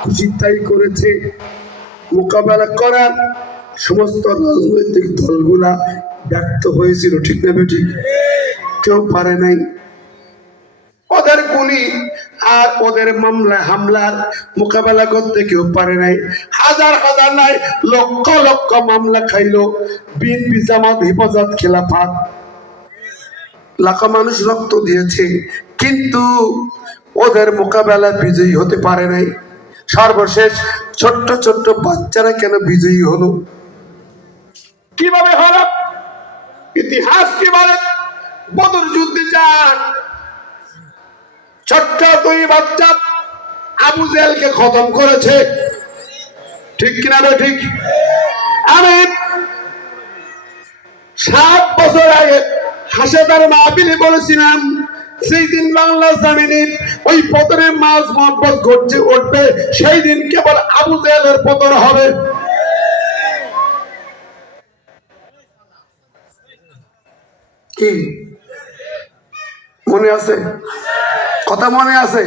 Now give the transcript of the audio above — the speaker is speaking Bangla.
খুশি তাই করেছে। মোকাবেলা করার সমস্ত রাজনৈতিক দলগুলা ব্যর্থ হয়েছিল, ঠিক না বেঠিক? কেউ পারে নাই। ওদের গুলি আর ওদের মামলা হামলার মোকাবেলা করতে কেউ পারে নাই। হাজার হাজার নাই, লক্ষ লক্ষ মামলা খাইলো বিএনপি, জামাত, হেফাজত, খেলাফত, লাখো মানুষ রক্ত দিয়েছে, কিন্তু ওদের মোকাবেলা বিজয়ী হতে পারে নাই। সর্বশেষ ছোট্ট ছোট্ট বাচ্চারা কেন বিজয়ী হলো? কিভাবে হলো? ইতিহাস কি বলে? বদর যুদ্ধে যান, ছোট্ট দুই বাচ্চা আবু জেহেলকে খতম করেছে, ঠিক কিনা ঠিক? আমি 7 বছর আগে হাসেদার মাহফিলে বলেছিলাম, সেই দিন বাংলা জামিনে ওই পতনের মাঝ মহব্বত ঘটছে উঠবে, সেই দিন কেবল আবু জেহেলের পতন হবে। কি মনে আছে? কথা মনে আছে?